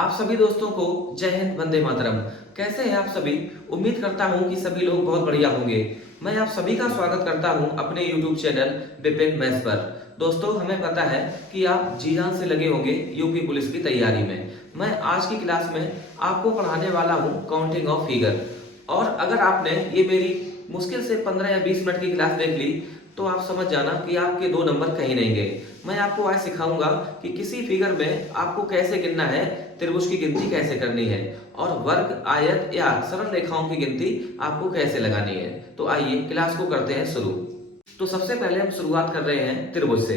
आप सभी दोस्तों को जय हिंद, वंदे मातरम। कैसे हैं आप सभी? उम्मीद करता हूं कि सभी लोग बहुत बढ़िया होंगे। मैं आप सभी का स्वागत करता हूं अपने YouTube चैनल विपिन मैथ्स पर। दोस्तों, हमें पता है कि आप जी जान से लगे होंगे यूपी पुलिस की तैयारी में। मैं आज की क्लास में आपको पढ़ाने वाला हूं काउंटिंग ऑफ फिगर। और अगर आपने ये मेरी मुश्किल से 15 या 20 मिनट की क्लास देख ली तो आप समझ जाना कि आपके 2 नंबर कहीं नहीं गए। मैं आपको आज सिखाऊंगा कि किसी फिगर में आपको कैसे गिनना है, त्रिभुज की गिनती कैसे करनी है और वर्ग, आयत या सरल रेखाओं की गिनती आपको कैसे लगानी है। तो आइए क्लास को करते हैं शुरू। तो सबसे पहले हम शुरुआत कर रहे हैं त्रिभुज से।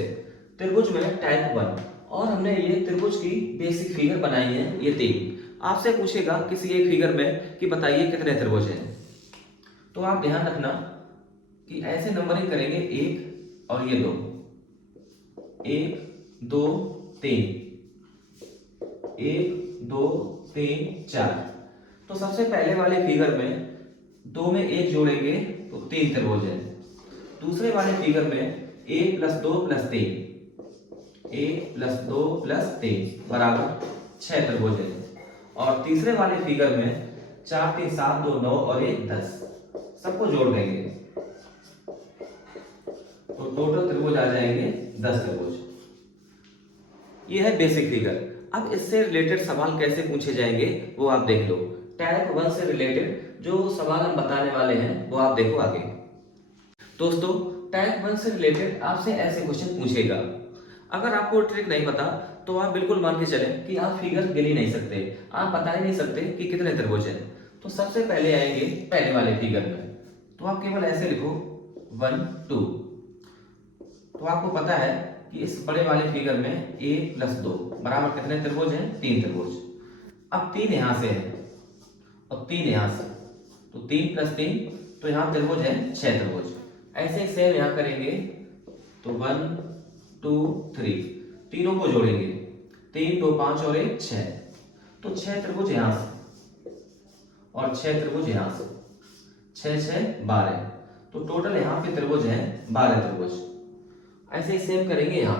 त्रिभुज में टाइप 1 और हमने ये त्रिभुज की बेसिक फिगर बनाई है, ये 3। आपसे पूछेगा किसी एक फिगर में कि बताइए कितने त्रिभुज हैं। तो आप ध्यान रखना कि ऐसे नंबरिंग करेंगे 1 और ये 2, 1 2 3, 1 2 3 4। तो सबसे पहले वाले फिगर में 2 में 1 जोड़ेंगे तो 3 त्रिभुज है। दूसरे वाले फिगर में 1 + 2 + 3, 1 + 2 + 3 बराबर 6 त्रिभुज है। और तीसरे वाले फिगर में 4 3 7 2 9 और 1 10, सबको जोड़ देंगे तो टोटल त्रिभुज आ जाएंगे 10 त्रिभुज। ये है बेसिक फिगर। अब इससे रिलेटेड सवाल कैसे पूछे जाएंगे वो आप देख लो। टाइप 1 से रिलेटेड जो सवाल हम बताने वाले हैं वो आप देखो आगे। दोस्तों, टाइप 1 से रिलेटेड आपसे ऐसे क्वेश्चन पूछेगा। अगर आपको ट्रिक नहीं पता तो आप बिल्कुल मान के चलें कि आप फिगर गिन ही नहीं सकते, आप बता ही नहीं सकते कि कितने त्रिभुज हैं। तो सबसे पहले आएंगे पहले वाले फिगर में, तो आप केवल ऐसे लिखो 1 2। तो आपको पता है कि इस बड़े वाले फिगर में 1 + 2 बराबर कितने त्रिभुज हैं? 3 त्रिभुज। अब 3 यहां से है और 3 यहां से, तो 3 + 3 तो यहां त्रिभुज है 6 त्रिभुज। ऐसे ही सेम यहां करेंगे तो 1 2 3, तीनों को जोड़ेंगे 3 2 5 और 1 6, तो 6 त्रिभुज यहां से और 6 त्रिभुज यहां से, 6 6 12, तो टोटल यहां पे त्रिभुज है 12 त्रिभुज। ऐसे ही सेम करेंगे यहां,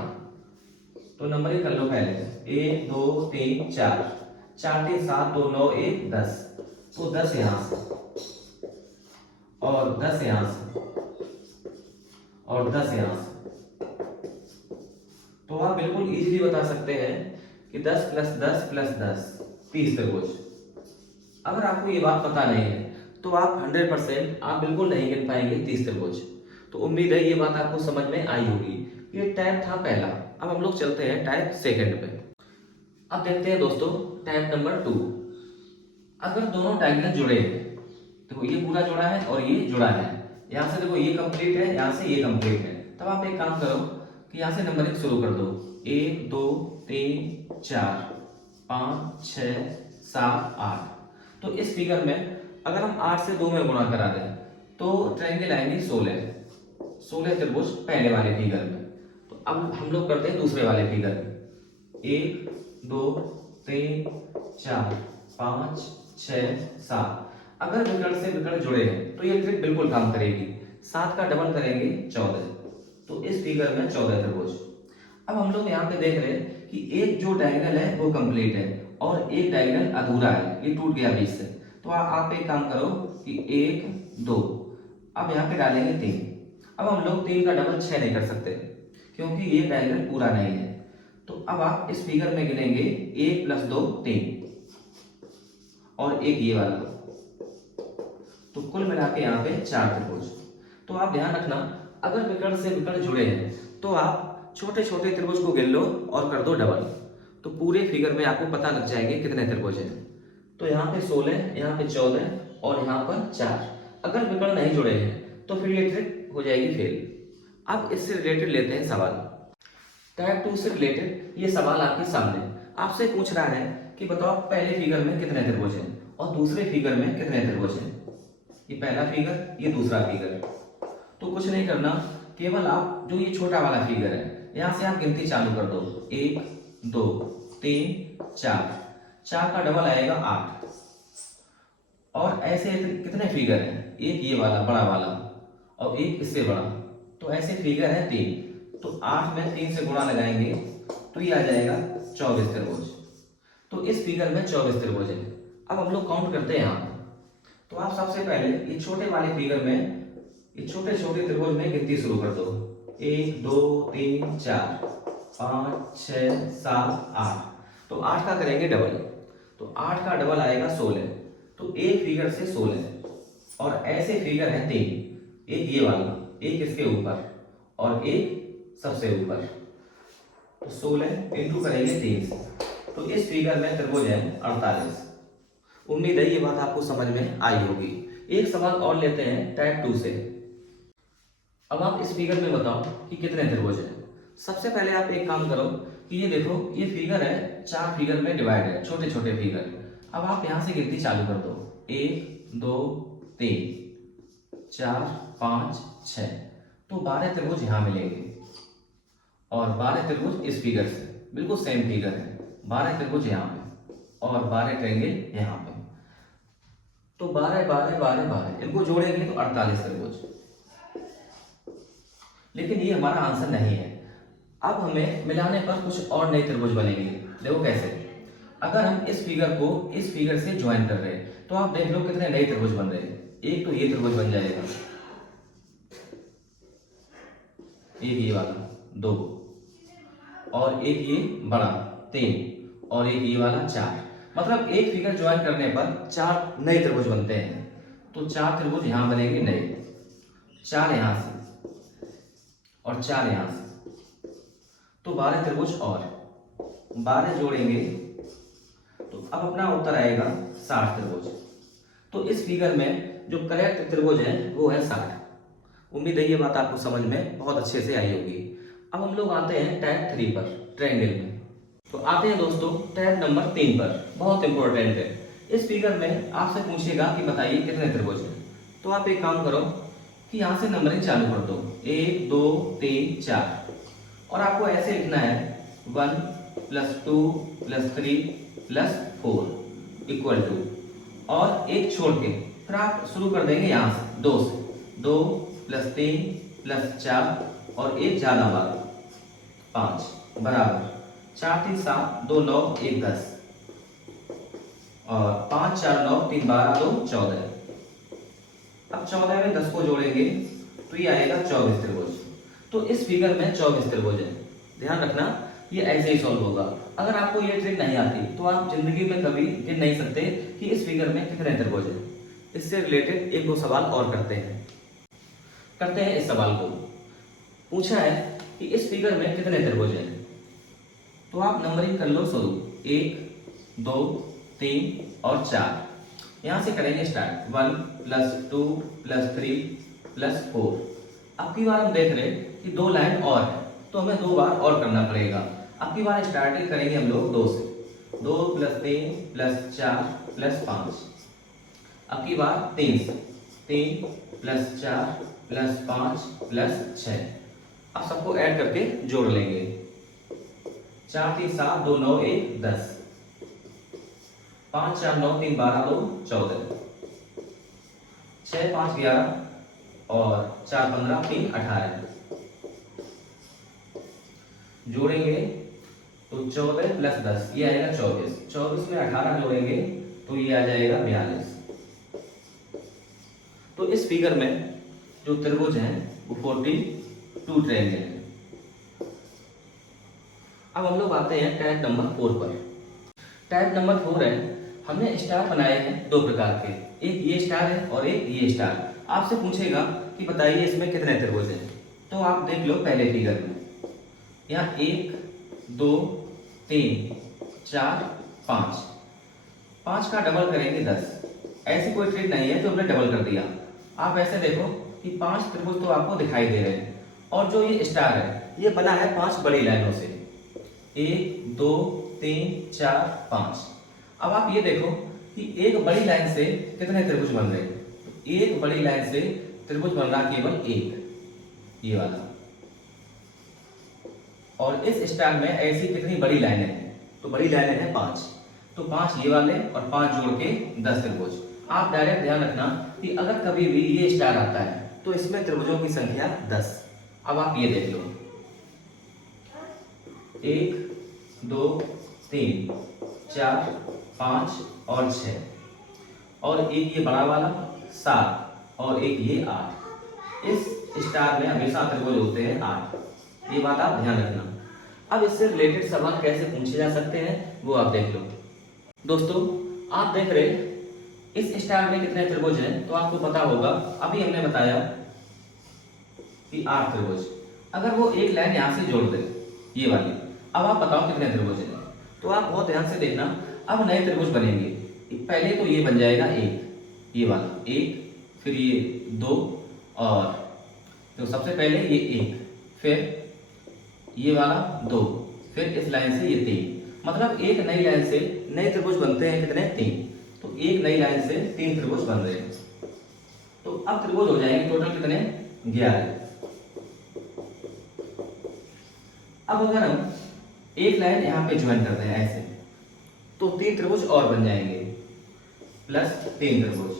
तो नंबरिंग कर लो पहले 1 2 3 4, 4 3 7 2 9 1 10, तो 10 यहां से और 10 यहां से और 10 यहां से। तो आप बिल्कुल इजीली बता सकते हैं कि 10 + 10 + 10 30 त्रिभुज। अगर आपको ये बात पता नहीं है तो आप 100% आप बिल्कुल नहीं गिन पाएंगे 30 त्रिभुज। तो उम्मीद है ये बात आपको समझ में आई होगी। ये टाइप था पहला। अब हम लोग चलते हैं टाइप सेकंड पे। अब देखते हैं दोस्तों टाइप नंबर 2। अगर दोनों डायगोनल जुड़े हैं, देखो ये पूरा जुड़ा है और ये जुड़ा है, यहाँ से देखो ये कंप्लीट है, यहाँ से ये कंप्लीट है, तब आप एक काम करो कि यहाँ से नंबरिंग शुरू कर दो 1 2 3 4 5 6 7 8। तो इस फिगर में अगर हम 8 से 2 में गुणा करा दें तो ट्रायंगल आएंगे 16 त्रिभुज पहले वाले फिगर में। तो अब हम लोग करते हैं दूसरे वाले फिगर में 1 2 3 4 5 6 7। अगर विकर्ण से विकर्ण जुड़े हैं तो ये ट्रिक बिल्कुल काम करेगी। 7 का डबल करेंगे 14, तो इस फिगर में 14 त्रिभुज। अब हम लोग यहाँ पे देख रहे हैं कि एक जो डायगोनल है वो कंप्लीट है और एक डायगोनल अधूरा है, ये टूट गया बीच से। तो आप एक काम करो कि 1 2, अब यहाँ पे डालेंगे 3। अब हम लोग 3 का डबल 6 नहीं कर सकते क्योंकि ये डायगोनल पूरा नहीं है। तो अब आप इस फिगर में गिनेंगे 1 + 2 3 और एक ये वाला, तो कुल मिला के यहाँ पे 4 त्रिभुज। तो आप ध्यान रखना, अगर विकर्ण से विकर्ण जुड़े हैं तो आप छोटे छोटे त्रिभुज को गिन लो और कर दो डबल, तो पूरे फिगर में आपको पता लग जाएंगे कितने त्रिभुज हैं। तो यहाँ पे 16, यहाँ पे 14 और यहाँ पर 4। अगर विकर्ण नहीं जुड़े हैं तो फिर ये ट्रिक हो जाएगी फेल। अब इससे रिलेटेड लेते हैं सवाल। टाइप 2 से रिलेटेड ये सवाल आपके सामने आपसे पूछ रहा है कि बताओ पहले फिगर में कितने त्रिभुज हैं और दूसरे फिगर में कितने त्रिभुज हैं। ये पहला फिगर, ये दूसरा फिगर। तो कुछ नहीं करना, केवल आप जो ये छोटा वाला फिगर है यहां से आप गिनती चालू कर दो 1 2 3 4, 4 का डबल आएगा 8। और ऐसे कितने फिगर हैं? एक ये वाला बड़ा वाला और एक इससे बड़ा, तो ऐसे फिगर है 3। तो 8 में 3 से गुणा लगाएंगे तो ये आ जाएगा 24 त्रिभुज। तो इस फिगर में 24 त्रिभुज है। अब हम लोग काउंट करते हैं यहाँ पे। तो आप सबसे पहले ये छोटे वाले फिगर में ये छोटे छोटे त्रिभुज में गिनती शुरू कर दो। 1 2 3 4 5 6 7 8। तो 8 का करेंगे डबल, तो 8 का डबल आएगा 16। तो एक फिगर से 16 और ऐसे फिगर है 3, एक ये वाला, एक इसके ऊपर और एक सबसे ऊपर। तो 16 इंटू करेंगे 3। तो इस फिगर में त्रिभुज है 48। उम्मीद है ये बात आपको समझ में आई होगी। एक सवाल और लेते हैं टाइप 2 से। अब आप इस फिगर में बताओ कि कितने त्रिभुज हैं। सबसे पहले आप एक काम करो कि ये देखो, ये फिगर है 4 फिगर में डिवाइड है, छोटे छोटे फिगर। अब आप यहां से गिनती चालू कर दो। 1 2 3 4 5 6। तो 12 त्रिभुज यहां मिलेंगे और 12 त्रिभुज इस फिगर से बिल्कुल सेम फिगर है। 12 त्रिभुज यहाँ पे और 12 ट्रायंगल यहाँ पे। तो 12 12 12 12 इनको जोड़ेंगे तो 48 त्रिभुज। लेकिन ये हमारा आंसर नहीं है। अब हमें मिलाने पर कुछ और नए त्रिभुज बनेंगे। देखो कैसे। अगर हम इस फिगर को इस फिगर से ज्वाइन कर रहे हैं तो आप देख लो कितने नए त्रिभुज बन रहे हैं। एक तो ये त्रिभुज बन जाएगा, एक ये वाला 2, और एक ये बड़ा 3, और एक ये वाला 4। मतलब एक फिगर ज्वाइन करने पर 4 नए त्रिभुज बनते हैं। तो 4 त्रिभुज यहां बनेंगे नए, 4 यहां से और 4 यहां से। तो 12 त्रिभुज और 12 जोड़ेंगे तो अब अपना उत्तर आएगा 60 त्रिभुज। तो इस फिगर में जो करेक्ट त्रिभुज है वो है 60। उम्मीद है ये बात आपको समझ में बहुत अच्छे से आई होगी। अब हम लोग आते हैं टाइप 3 पर, ट्रायंगल में। तो आते हैं दोस्तों टाइप नंबर 3 पर, बहुत इंपॉर्टेंट है। इस फिगर में आपसे पूछेगा कि बताइए कितने त्रिभुज हैं। तो आप एक काम करो कि यहाँ से नंबरिंग चालू कर दो। 1 2 3 4 और आपको ऐसे लिखना है 1 + 2 + 3 + 4 इक्वल टू, और एक छोड़ के फिर आप शुरू कर देंगे यहाँ से 2 से। 2 + 3 + 4 और एक ज्यादा वाला 5 बराबर 4 3 7 2 9 1 10 और 5 4 9 3 12 2 14। अब 14 में 10 को जोड़ेंगे तो ये आएगा 24 त्रिभुज। तो इस फिगर में 24 त्रिभुज है। ध्यान रखना ये ऐसे ही सॉल्व होगा। अगर आपको ये ट्रिक नहीं आती तो आप जिंदगी में कभी गिन नहीं सकते कि इस फिगर में कितने त्रिभुज हैं। इससे रिलेटेड एक दो सवाल और करते हैं इस सवाल को। पूछा है कि इस फिगर में कितने त्रिभुज हैं। तो आप नंबरिंग कर लो शुरू। 1 2 3 और 4। यहां से करेंगे स्टार्ट। 1 + 2 + 3 + 4। अब की बार हम देख रहे हैं कि 2 लाइन और है तो हमें 2 बार और करना पड़ेगा। अब की बार स्टार्टिंग करेंगे हम लोग 2 से। 2 + 3 + 4 + 5। अब की बार 3 से। 3 + 4 + 5 + 6। अब सबको ऐड करके जोड़ लेंगे। 4 3 7 2 9 1 10। 5 4 9 3 12 2 14। 6 5 11 और 4 15 3 18। जोड़ेंगे तो 14 + 10 ये आएगा 24। 24 में 18 जोड़ेंगे तो ये आ जाएगा 42। तो इस फिगर में जो त्रिभुज हैं वो 42 ट्रायंगल है। अब हम लोग आते हैं टाइप नंबर 4 पर। टाइप नंबर 4 है, हमने स्टार बनाए हैं 2 प्रकार के। एक ये स्टार है और एक ये स्टार। आपसे पूछेगा कि बताइए इसमें कितने त्रिभुज हैं। तो आप देख लो पहले फिगर में, यहाँ 1 2 3 4 5। 5 का डबल करेंगे 10। ऐसी कोई ट्रिक नहीं है जो हमने डबल कर दिया। आप ऐसे देखो कि 5 त्रिभुज तो आपको दिखाई दे रहे हैं और जो ये स्टार है ये बना है 5 बड़ी लाइनों से। 1 2 3 4 5। अब आप ये देखो कि एक बड़ी लाइन से कितने त्रिभुज बन रहे हैं। एक बड़ी लाइन से त्रिभुज बन रहा केवल एक, ये वाला। और इस स्टार में ऐसी कितनी बड़ी लाइनें हैं। तो बड़ी लाइनें हैं 5। तो 5 ये वाले और 5 जोड़ के 10 त्रिभुज। आप डायरेक्ट ध्यान रखना कि अगर कभी भी ये स्टार आता है तो इसमें त्रिभुजों की संख्या 10। अब आप ये देख लो 1 2 3 4, 5 और 6, और एक ये बड़ा वाला 7 और एक ये 8। इस स्टार में हमेशा त्रिभुज होते हैं 8, ये बात आप ध्यान रखना। अब इससे रिलेटेड सवाल कैसे पूछे जा सकते हैं वो आप देख लो। दोस्तों आप देख रहे इस स्टार में कितने त्रिभुज हैं, तो आपको पता होगा, अभी हमने बताया कि 8 त्रिभुज। अगर वो एक लाइन यहाँ से जोड़ दे ये वाली, अब आप बताओ कितने त्रिभुज हैं। तो आप बहुत ध्यान से देखना, अब नए त्रिभुज बनेंगे। पहले तो ये बन जाएगा एक, ये वाला एक, फिर ये 2, और तो सबसे पहले ये 1, फिर ये वाला 2, फिर इस लाइन से ये 3। मतलब एक नई लाइन से नए त्रिभुज बनते हैं कितने, 3। तो एक नई लाइन से 3 त्रिभुज बन रहे हैं। तो अब त्रिभुज हो जाएंगे टोटल कितने, 11। अब अगर हम एक लाइन यहाँ पे ज्वाइन करते हैं ऐसे, तो 3 त्रिभुज और बन जाएंगे, प्लस 3 त्रिभुज।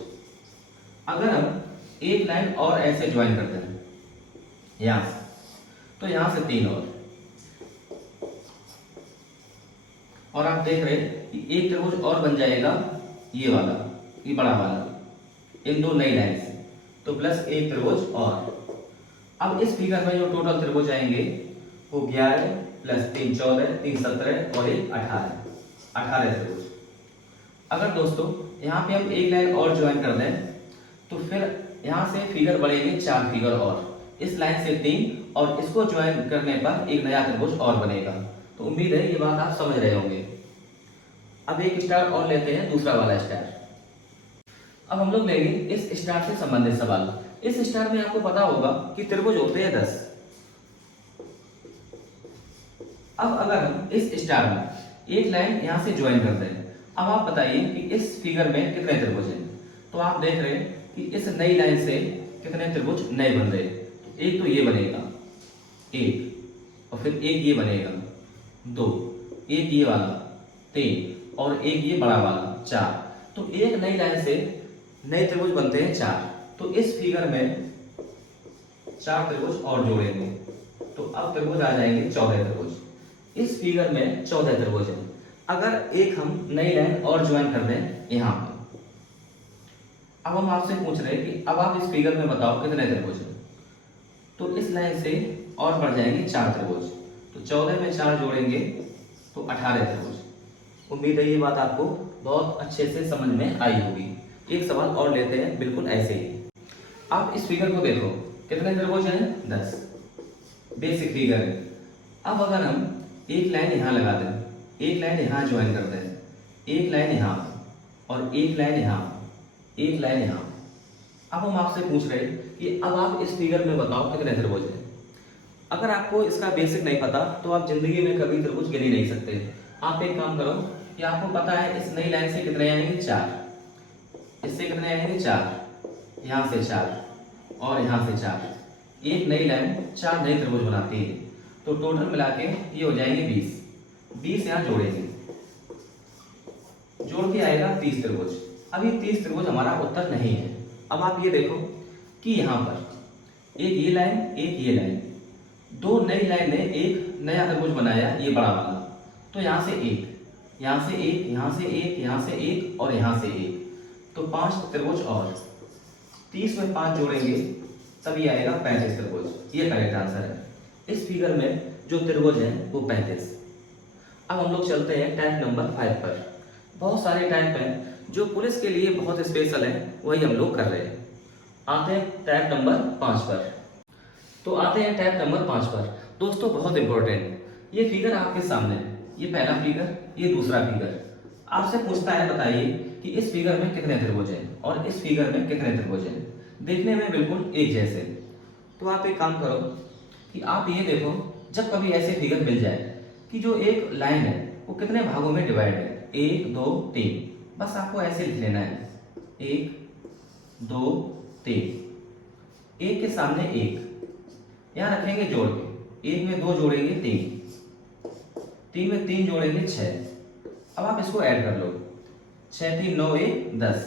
अगर हम एक लाइन और ऐसे ज्वाइन करते हैं यहाँ से, तो यहाँ से 3 और आप देख रहे हैं कि एक त्रिभुज और बन जाएगा ये वाला, ये बड़ा वाला, इन दो नई लाइन से, तो प्लस एक त्रिभुज और। अब इस फिगर में जो टोटल त्रिभुज आएंगे वो 11 प्लस 3 14, 3 17 और 1 18 त्रिभुज। अगर दोस्तों यहाँ पे हम एक लाइन और ज्वाइन कर दें, तो फिर यहाँ से फिगर बढ़ेंगे 4 फिगर और, इस लाइन से 3 और इसको ज्वाइन करने पर एक नया त्रिभुज और बनेगा। तो उम्मीद है ये बात आप समझ रहे होंगे। अब एक स्टार और लेते हैं, दूसरा वाला स्टार। अब हम लोग लेंगे इस स्टार से संबंधित सवाल। इस स्टार में आपको पता होगा कि त्रिभुज होते हैं 10। अब अगर हम इस स्टार में एक लाइन यहाँ से ज्वाइन करते हैं, अब आप बताइए कि इस फिगर में कितने त्रिभुज हैं। तो आप देख रहे हैं कि इस नई लाइन से कितने त्रिभुज नए बन रहे हैं। एक तो ये बनेगा 1, और फिर एक ये बनेगा 2, एक ये वाला 3 और एक ये बड़ा वाला 4। तो एक नई लाइन से नए त्रिभुज बनते हैं 4। तो इस फिगर में 4 त्रिभुज और जोड़ेंगे, तो अब त्रिभुज आ जाएंगे 14 त्रिभुज। इस फिगर में 14 त्रिभुज हैं। अगर एक हम नई लाइन और ज्वाइन कर दें यहाँ पे, अब हम आपसे पूछ रहे हैं कि अब आप इस फिगर में बताओ कितने त्रिभुज हैं। तो इस लाइन से और बढ़ जाएंगे 4 त्रिभुज, तो 14 में 4 जोड़ेंगे तो 18 त्रिभुज। उम्मीद है ये बात आपको बहुत अच्छे से समझ में आई होगी। एक सवाल और लेते हैं बिल्कुल ऐसे ही। आप इस फिगर को देखो, कितने त्रिभुज हैं, 10। बेसिक फिगर है। अब अगर हम एक लाइन यहाँ लगा दें, एक लाइन यहाँ ज्वाइन करते हैं, एक लाइन यहाँ और एक लाइन यहाँ, एक लाइन यहाँ। अब हम आपसे पूछ रहे हैं कि अब आप इस फिगर में बताओ कितने त्रिभुज हैं। अगर आपको इसका बेसिक नहीं पता तो आप जिंदगी में कभी त्रिभुज गिन ही नहीं सकते। आप एक काम करो कि आपको पता है इस नई लाइन से कितने आएंगे, 4, इससे कितने आएंगे 4, यहाँ से 4 और यहाँ से 4। एक नई लाइन 4 नए त्रिभुज बनाती है, तो टोटल मिला के ये हो जाएंगे 20 यहाँ जोड़ेंगे, जोड़ के आएगा 30 त्रिभुज। अब ये 30 त्रिभुज हमारा उत्तर नहीं है। अब आप ये देखो कि यहाँ पर एक ये लाइन, एक ये लाइन, दो नई लाइन ने एक नया त्रिभुज बनाया, ये बड़ा वाला। तो यहाँ से एक, यहाँ से एक, यहाँ से एक, यहाँ से एक और यहाँ से एक, तो 5 त्रिभुज और। 30 में 5 जोड़ेंगे तभी आएगा 35 त्रिभुज। ये करेक्ट आंसर है। इस फिगर में जो त्रिभुज है वो 35। अब हम लोग चलते हैं टाइप नंबर 5 पर। बहुत सारे टाइप हैं जो पुलिस के लिए बहुत स्पेशल है, वही हम लोग कर रहे हैं। आते हैं टाइप नंबर 5 पर। तो आते हैं टाइप नंबर 5 पर। दोस्तों बहुत इंपॉर्टेंट, ये फिगर आपके सामने है, ये पहला फिगर, ये दूसरा फिगर। आपसे पूछता है बताइए कि इस फिगर में कितने त्रिभुज हैं और इस फिगर में कितने त्रिभुज हैं। देखने में बिल्कुल एक जैसे। तो आप एक काम करो कि आप ये देखो, जब कभी ऐसे फिगर मिल जाए कि जो एक लाइन है वो कितने भागों में डिवाइड है, 1 2 3, बस आपको ऐसे लिख लेना है, 1 2 3, एक के सामने एक, यहाँ रखेंगे जोड़ के, एक में 2 जोड़ेंगे 3 में 3 जोड़ेंगे 6। अब आप इसको ऐड कर लो, 6 3 9 1 10।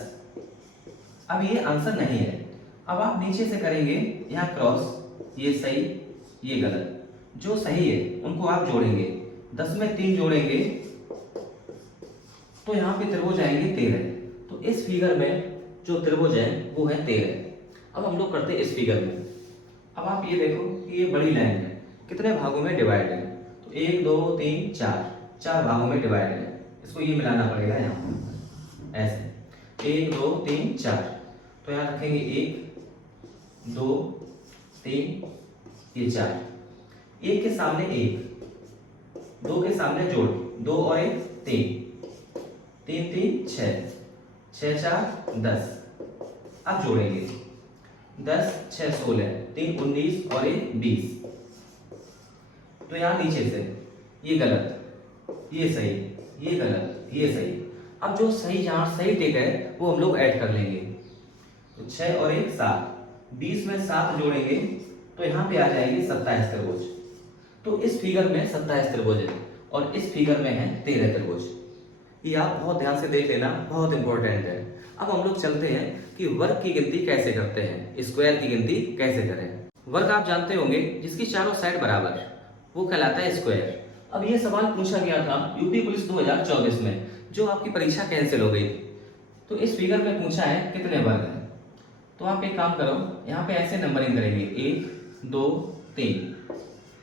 अब ये आंसर नहीं है। अब आप नीचे से करेंगे यहाँ क्रॉस, ये सही ये गलत, जो सही है उनको आप जोड़ेंगे, 10 में 3 जोड़ेंगे तो यहाँ पे त्रिभुज आएंगे 13। तो इस फिगर में जो त्रिभुज है वो है 13। अब हम लोग करते हैं इस फिगर में। अब आप ये देखो कि ये बड़ी लाइन है, कितने भागों में डिवाइड है, तो 1 2 3 4, 4 भागों में डिवाइड है। इसको ये मिलाना पड़ेगा यहाँ पर ऐसे 1 2 3 4। तो यहाँ रखेंगे 1 2 3 ये 4, 1 के सामने 1, 2 के सामने जोड़ 2 और 1 3, 3 3 6, 6 4 10। अब जोड़ेंगे 10 6 16, 3 19 और 1 20। तो यहाँ नीचे से ये गलत, ये सही, ये गलत, ये सही। अब जो सही जहाँ सही टिक है वो हम लोग ऐड कर लेंगे। तो 6 और 1 7, 20 में 7 जोड़ेंगे तो यहाँ पे आ जाएंगे 27 त्रिभुज। तो इस फिगर में 27 त्रिभुज है और इस फिगर में है 13 त्रिभुज। ये आप बहुत ध्यान से देख लेना, बहुत इंपॉर्टेंट है। अब हम लोग चलते हैं कि वर्ग की गिनती कैसे करते हैं, स्क्वायर की गिनती कैसे करें। वर्ग आप जानते होंगे जिसकी चारों साइड बराबर, वो कहलाता है स्क्वायर। अब ये सवाल पूछा गया था यूपी पुलिस 2024 में, जो आपकी परीक्षा कैंसिल हो गई थी। तो इस फिगर में पूछा है कितने वर्ग हैं। तो आप एक काम करो, यहाँ पे ऐसे नंबरिंग करेंगे 1 2 3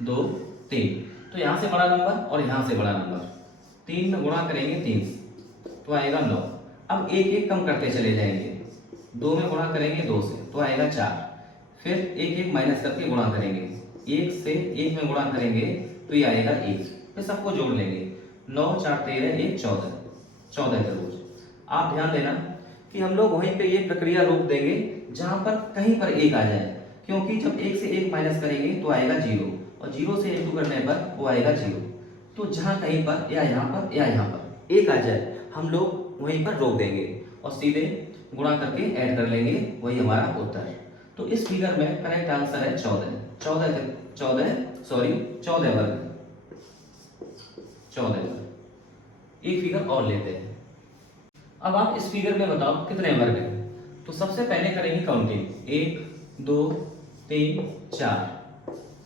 2 3। तो यहाँ से बड़ा नंबर और यहाँ से बड़ा नंबर, 3 में गुणा करेंगे 3 तो आएगा 9। अब एक एक कम करते चले जाएंगे, 2 में गुणा करेंगे 2 से तो आएगा 4। फिर एक एक माइनस करके गुणा करेंगे, 1 से 1 में गुणा करेंगे तो ये आएगा 1। फिर सबको जोड़ लेंगे, 9 4 13 1 14, 14 त्रिभुज। आप ध्यान देना कि हम लोग वहीं पे ये प्रक्रिया रोक देंगे जहां पर कहीं पर 1 आ जाए, क्योंकि जब 1 से 1 माइनस करेंगे तो आएगा 0 और 0 से 1 करने पर वो आएगा 0। तो जहां कहीं पर या यहाँ पर या यहाँ पर 1 आ जाए हम लोग वहीं पर रोक देंगे और सीधे गुणा करके ऐड कर लेंगे, वही हमारा उत्तर है। तो इस फिगर में करेक्ट आंसर है 14 वर्ग। 14 वर्ग। एक फिगर और लेते हैं। अब आप इस फिगर में बताओ कितने वर्ग हैं। तो सबसे पहले करेंगे काउंटिंग, 1 2 3 4,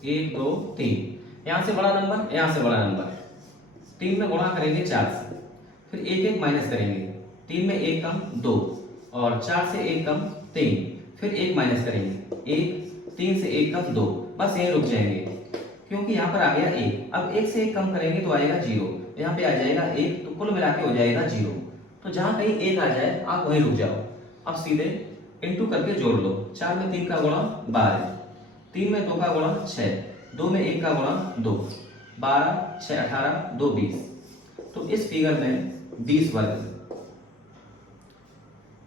1 2 3। यहाँ से बड़ा नंबर, यहाँ से बड़ा नंबर, 3 में गुणा करेंगे 4 से, फिर एक एक माइनस करेंगे, 3 में 1 कम 2 और 4 से 1 कम 3, फिर 1 माइनस करेंगे 1, 3 से 1 कम 2। बस यहीं रुक जाएंगे क्योंकि यहाँ पर आ गया 1। अब 1 से 1 कम करेंगे तो आएगा 0, यहाँ पे आ जाएगा 1, तो कुल मिला के हो जाएगा 0। तो जहाँ कहीं 1 आ जाए आप वहीं रुक जाओ। अब सीधे इंटू करके जोड़ लो, 4 में 3 का गुणा 12, 3 में 2 का गुणा 6, 2 में 1 का गुणा 2, 12 6 18 2 20। तो इस फिगर में 20 वर्ग।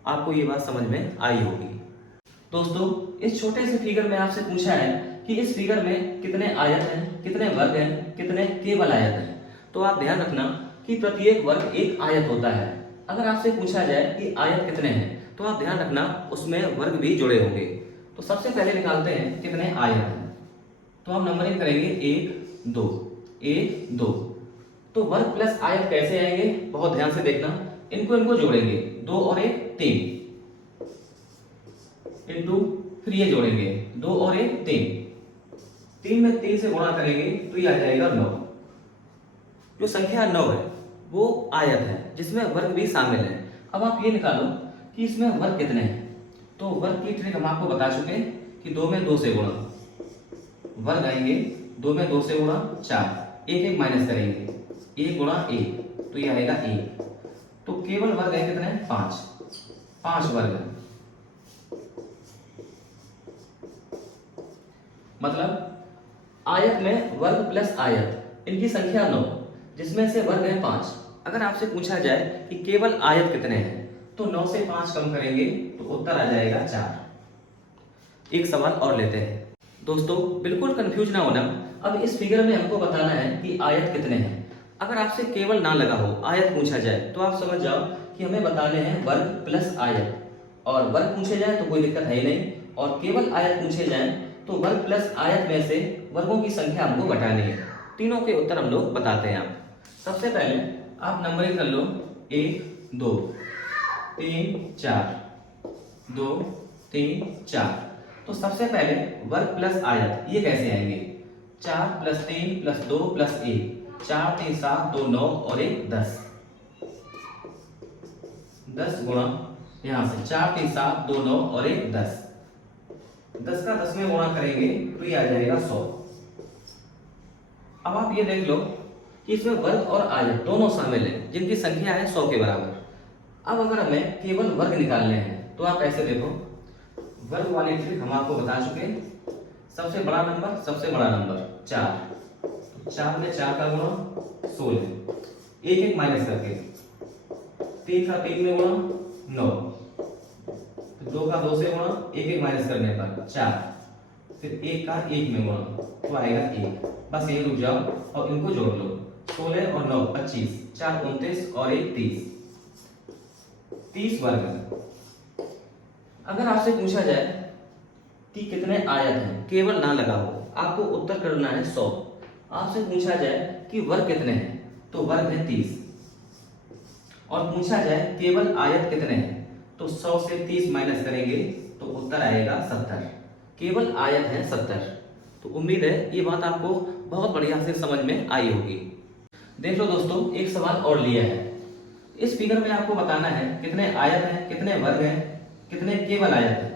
आपको ये बात समझ में आई होगी। दोस्तों इस छोटे से फिगर में आपसे पूछा है कि इस फिगर में कितने आयत हैं, कितने वर्ग हैं, कितने केवल आयत हैं। तो आप ध्यान रखना कि प्रत्येक वर्ग एक आयत होता है। अगर आपसे पूछा जाए कि आयत कितने हैं तो आप ध्यान रखना उसमें वर्ग भी जुड़े होंगे। तो सबसे पहले निकालते हैं कितने आयत हैं। तो हम नंबरिंग करेंगे 1 2 1 2। तो वर्ग प्लस आयत कैसे आएंगे, बहुत ध्यान से देखना। इनको जोड़ेंगे, 2 और 1 3 इंटू, फिर ये जोड़ेंगे 2 और 1 3, 3 में 3 से गुणा करेंगे तो ये आ जाएगा 9। जो संख्या 9 है वो आयत है जिसमें वर्ग भी शामिल है। अब आप ये निकालो कि इसमें वर्ग कितने हैं। तो वर्ग की ट्रिक हम आपको बता चुके कि 2 में 2 से गुणा, वर्ग आएंगे 2 में 2 से गुणा 4, 1 1 माइनस करेंगे, 1 गुणा 1 तो ये आएगा 1। तो केवल वर्ग है कितने, 5 वर्ग है। मतलब आयत में वर्ग प्लस आयत इनकी संख्या 9, जिसमें से वर्ग है 5। अगर आपसे पूछा जाए कि केवल आयत कितने हैं तो 9 से 5 कम करेंगे तो उत्तर आ जाएगा 4। एक सवाल और लेते हैं। दोस्तों बिल्कुल कंफ्यूज ना होना। अब इस फिगर में हमको बताना है कि आयत कितने हैं। अगर आपसे केवल ना लगा हो, आयत पूछा जाए तो आप समझ जाओ कि हमें बताने हैं वर्ग प्लस आयत, और वर्ग पूछे जाए तो कोई दिक्कत है ही नहीं, और केवल आयत पूछे जाए तो वर्ग प्लस आयत में से वर्गों की संख्या हमको घटानी है। तीनों के उत्तर हम लोग बताते हैं। आप सबसे पहले आप नंबरिंग कर लो, 1 2 3 4 2 3 4। तो सबसे पहले वर्ग प्लस आयत ये कैसे आएंगे, 4 + 3 + 2 + 1, 4 3 7 2 9 और 1 10। 10 गुणा यहाँ से 4 3 7 2 9 और 1 10। 10 का 10 में गुणा करेंगे तो ये आ जाएगा 100। अब आप ये देख लो कि इसमें वर्ग और आयत दोनों शामिल हैं जिनकी संख्या है 100 के बराबर। अब अगर हमें केवल वर्ग निकालने हैं तो आप ऐसे देखो, वर्ग वाली ट्रिक हम आपको बता चुके। सबसे बड़ा नंबर, सबसे बड़ा नंबर 4, 4 में 4 का गुणा 16, एक एक माइनस करके 3 का 3 में गुणा 9, 2 का 2 से गुणा एक एक माइनस करने पर 4, फिर 1 का 1 में गुणा तो आएगा 1। बस यही रुक जाओ और इनको जोड़ लो। 16 और 9 25, 4 29 और 1 30, 30 वर्ग। अगर आपसे पूछा जाए कि कितने आयत हैं, केवल ना लगाओ, आपको उत्तर करना है 100। आपसे पूछा जाए कि वर्ग कितने हैं तो वर्ग है 30, और पूछा जाए केवल आयत कितने हैं तो 100 से 30 माइनस करेंगे तो उत्तर आएगा 70। केवल आयत है 70। तो उम्मीद है ये बात आपको बहुत बढ़िया से समझ में आई होगी। देख लो दोस्तों, एक सवाल और लिया है। इस फिगर में आपको बताना है कितने आयत हैं, कितने वर्ग हैं, कितने केवल आयत हैं।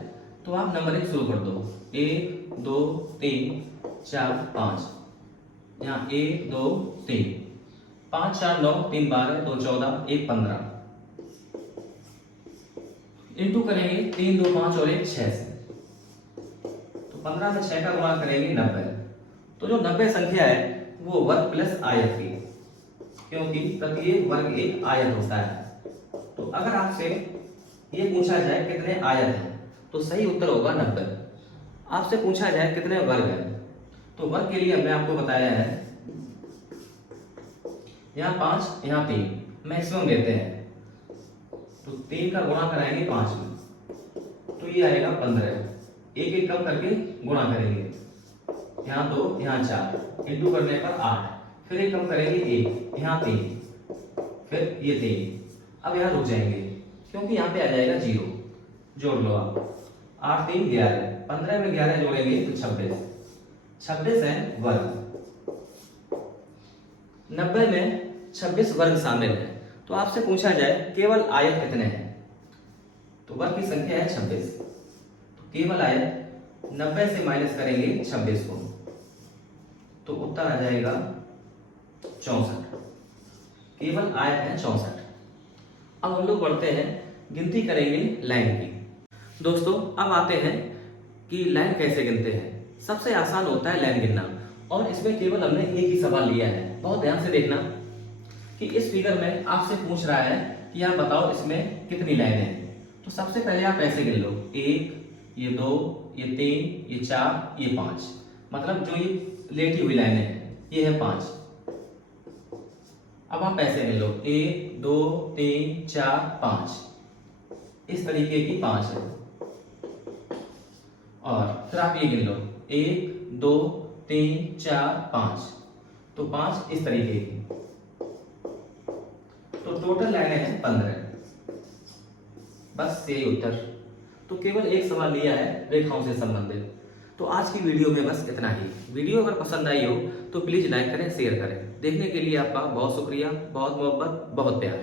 तो आप नंबरिंग शुरू कर दो, 1 2 3 4 5, यहाँ 1 2 3, 5 4 9 3 12 2 14 1 15, इंटू करेंगे 3 2 5 और 1 6 से। तो 15 में 6 का गुणा करेंगे 90। तो जो 90 संख्या है वो वर्ग प्लस आयत की, क्योंकि प्रत्येक वर्ग एक आयत होता है। तो अगर आपसे ये पूछा जाए कितने आयत हैं तो सही उत्तर होगा 90। आपसे पूछा जाए कितने वर्ग हैं तो वर्ग के लिए हमने आपको बताया है, यहाँ 5 यहाँ 3 मैक्सिमम लेते हैं तो 3 का गुणा कराएंगे 5 में तो ये आएगा 15। एक एक कम करके गुणा करेंगे, यहाँ 2 यहाँ 4, इंटू करने पर 8, फिर एक कम करेंगे 1, यहाँ 3, फिर ये 3। अब यहाँ रुक जाएंगे क्योंकि यहाँ पे आ जाएगा 0। जोड़ लो आप, 8 3 11, 15 में 11 जोड़ेंगे तो 26, 26 है वर्ग। 90 में 26 वर्ग शामिल है। तो आपसे पूछा जाए केवल आयत कितने हैं तो वर्ग की संख्या है 26। तो केवल आयत 90 से माइनस करेंगे 26 को तो उत्तर आ जाएगा 64। केवल आयत है 64। अब हम लोग बढ़ते हैं, गिनती करेंगे लाइन की। दोस्तों अब आते हैं कि लाइन कैसे गिनते हैं। सबसे आसान होता है लाइन गिनना, और इसमें केवल हमने एक ही सवाल लिया है। बहुत ध्यान से देखना कि इस फिगर में आपसे पूछ रहा है कि आप बताओ इसमें कितनी लाइनें हैं। तो सबसे पहले आप ऐसे गिन लो, 1 ये 2 ये 3 ये 4 ये 5, मतलब जो ये लेटी हुई लाइनें हैं ये है 5। अब आप ऐसे गिन लो, 1 2 3 4 5, इस तरीके की 5 है। और फिर आप ये गिन लो, 1 2 3 4 5, तो 5 इस तरीके की। तो टोटल लाइनें हैं 15। बस यही उत्तर। तो केवल एक सवाल लिया है रेखाओं से संबंधित। तो आज की वीडियो में बस इतना ही। वीडियो अगर पसंद आई हो तो प्लीज लाइक करें, शेयर करें। देखने के लिए आपका बहुत शुक्रिया, बहुत मोहब्बत, बहुत प्यार।